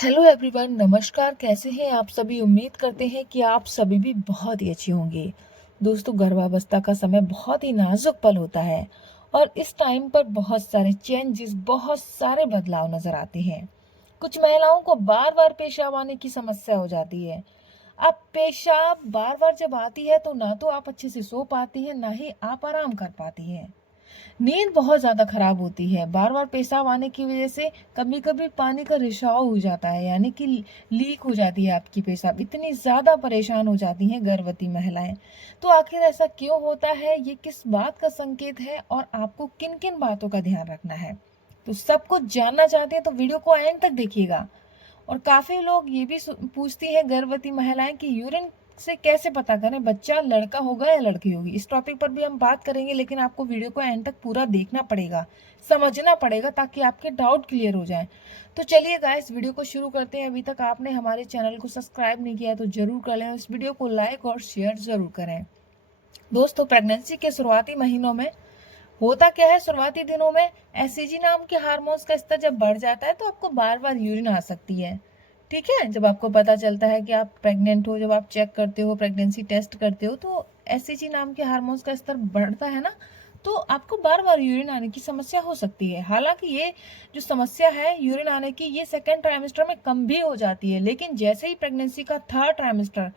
Hello everyone, नमस्कार। कैसे हैं आप सभी? उम्मीद करते हैं कि आप सभी भी बहुत ही अच्छे होंगे। दोस्तों, गर्भावस्था का समय बहुत ही नाजुक पल होता है और इस टाइम पर बहुत सारे चेंजेस, बहुत सारे बदलाव नजर आते हैं। कुछ महिलाओं को बार बार पेशाब आने की समस्या हो जाती है। अब पेशाब बार बार जब आती है तो ना तो आप अच्छे से सो पाती हैं, ना ही आप आराम कर पाती हैं। नींद बहुत ज़्यादा खराब होती है। बार-बार पेशाब आने की वज़ह से कभी-कभी पानी का रिसाव हो जाता है, यानी कि लीक हो जाती है आपकी पेशाब। इतनी ज़्यादा परेशान हो जाती हैं गर्भवती महिलाएँ। तो आखिर ऐसा क्यों होता है? ये किस बात का संकेत है और आपको किन-किन बातों का ध्यान रखना है? तो सब कुछ जानना चाहते हैं तो वीडियो को एंड तक देखिएगा। और काफ़ी लोग ये भी पूछती हैं गर्भवती महिलाएं कि यूरिन से कैसे पता करें बच्चा लड़का होगा या लड़की होगी। इस टॉपिक पर भी हम बात करेंगे, लेकिन आपको वीडियो को एंड तक पूरा देखना पड़ेगा, समझना पड़ेगा, ताकि आपके डाउट क्लियर हो जाएं। तो चलिए गाइस, वीडियो को शुरू करते हैं। अभी तक आपने हमारे चैनल को सब्सक्राइब नहीं किया है तो जरूर कर लें। इस वीडियो को लाइक और शेयर जरूर करें। दोस्तों, प्रेगनेंसी के शुरुआती महीनों में होता क्या है, शुरुआती दिनों में एससीजी नाम के हार्मोन्स का स्तर जब बढ़ जाता है तो आपको बार बार यूरिन आ सकती है। ठीक है, जब आपको पता चलता है कि आप प्रेग्नेंट हो, जब आप चेक करते हो, प्रेगनेंसी टेस्ट करते हो, तो एससीजी नाम के हार्मोन्स का स्तर बढ़ता है ना, तो आपको बार बार यूरिन आने की समस्या हो सकती है। हालांकि ये जो समस्या है यूरिन आने की, ये सेकेंड ट्राइमेस्टर में कम भी हो जाती है, लेकिन जैसे ही प्रेगनेंसी का थर्ड ट्राइमेस्टर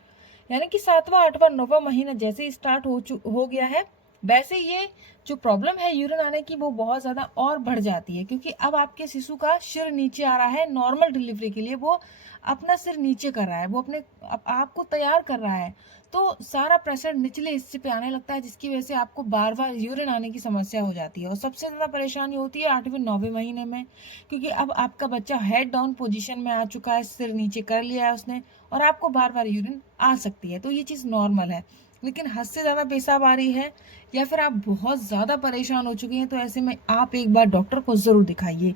यानी कि 7वां 8वां 9वां महीना जैसे ही स्टार्ट हो गया है, वैसे ये जो प्रॉब्लम है यूरिन आने की, वो बहुत ज्यादा और बढ़ जाती है, क्योंकि अब आपके शिशु का सिर नीचे आ रहा है। नॉर्मल डिलीवरी के लिए वो अपना सिर नीचे कर रहा है, वो अपने आपको तैयार कर रहा है, तो सारा प्रेशर निचले हिस्से पे आने लगता है, जिसकी वजह से आपको बार बार यूरिन आने की समस्या हो जाती है। और सबसे ज्यादा परेशानी होती है 8वें 9वें महीने में, क्योंकि अब आपका बच्चा हेड डाउन पोजीशन में आ चुका है, सिर नीचे कर लिया है उसने, और आपको बार बार यूरिन आ सकती है। तो ये चीज नॉर्मल है। लेकिन हद से ज्यादा पेशाब आ रही है या फिर आप बहुत ज्यादा परेशान हो चुके हैं, तो ऐसे में आप एक बार डॉक्टर को जरूर दिखाइए।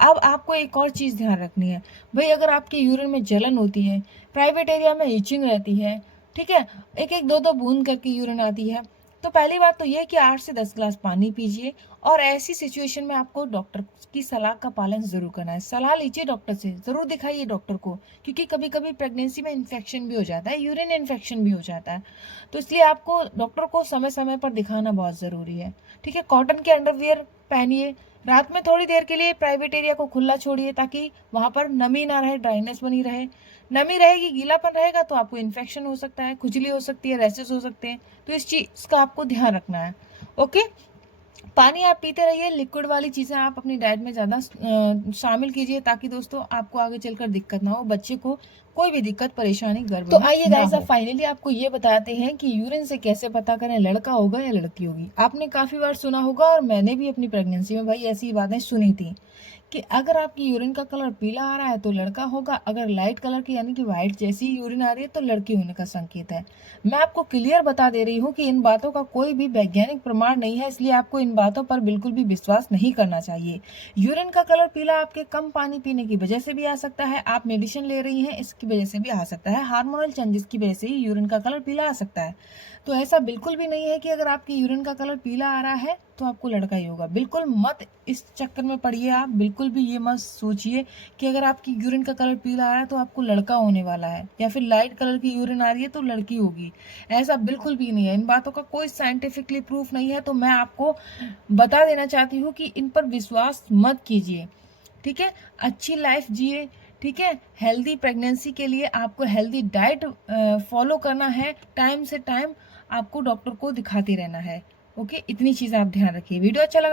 अब आपको एक और चीज ध्यान रखनी है भाई, अगर आपके यूरिन में जलन होती है, प्राइवेट एरिया में इचिंग रहती है, ठीक है, एक एक दो दो बूंद करके यूरिन आती है, तो पहली बात तो यह कि 8 से 10 गिलास पानी पीजिए। और ऐसी सिचुएशन में आपको डॉक्टर की सलाह का पालन जरूर करना है। सलाह लीजिए डॉक्टर से, जरूर दिखाइए डॉक्टर को, क्योंकि कभी कभी प्रेगनेंसी में इन्फेक्शन भी हो जाता है, यूरिन इन्फेक्शन भी हो जाता है, तो इसलिए आपको डॉक्टर को समय समय पर दिखाना बहुत जरूरी है। ठीक है, कॉटन के अंडरवियर पहनिए। रात में थोड़ी देर के लिए प्राइवेट एरिया को खुला छोड़िए, ताकि वहां पर नमी ना रहे, ड्राइनेस बनी रहे। नमी रहेगी, गीलापन रहेगा, तो आपको इन्फेक्शन हो सकता है, खुजली हो सकती है, रैशेस हो सकते हैं। तो इस चीज का आपको ध्यान रखना है। ओके, पानी आप पीते रहिए। लिक्विड वाली चीजें आप अपनी डाइट में ज्यादा शामिल कीजिए, ताकि दोस्तों आपको आगे चलकर दिक्कत ना हो, बच्चे को कोई भी दिक्कत परेशानी गर्भ तो आइए गाइस, अब फाइनली आपको ये बताते हैं कि यूरिन से कैसे पता करें लड़का होगा या लड़की होगी। आपने काफी बार सुना होगा, और मैंने भी अपनी प्रेगनेंसी में भाई ऐसी बातें सुनी थी, कि अगर आपकी यूरिन का कलर पीला आ रहा है तो लड़का होगा, अगर लाइट कलर की यानी कि व्हाइट जैसी यूरिन आ रही है तो लड़की होने का संकेत है। मैं आपको क्लियर बता दे रही हूँ कि इन बातों का कोई भी वैज्ञानिक प्रमाण नहीं है, इसलिए आपको इन बातों पर बिल्कुल भी विश्वास नहीं करना चाहिए। यूरिन का कलर पीला आपके कम पानी पीने की वजह से भी आ सकता है, आप मेडिसिन ले रही हैं इसकी वजह से भी आ सकता है, हार्मोनल चेंजेस की वजह से ही यूरिन का कलर पीला आ सकता है। तो ऐसा बिल्कुल भी नहीं है कि अगर आपकी यूरिन का कलर पीला आ रहा है तो आपको लड़का ही होगा। बिल्कुल मत इस चक्कर में पड़िए, आप बिल्कुल भी ये मत सोचिए कि अगर आपकी यूरिन का कलर पीला आ रहा है तो आपको लड़का होने वाला है, या फिर लाइट कलर की यूरिन आ रही है तो लड़की होगी। ऐसा बिल्कुल भी नहीं है, इन बातों का कोई साइंटिफिकली प्रूफ नहीं है। तो मैं आपको बता देना चाहती हूँ कि इन पर विश्वास मत कीजिए। ठीक है, अच्छी लाइफ जिए। ठीक है, हेल्दी प्रेगनेंसी के लिए आपको हेल्दी डाइट फॉलो करना है, टाइम से टाइम आपको डॉक्टर को दिखाते रहना है। ओके, इतनी चीज आप ध्यान रखिए। वीडियो अच्छा लगा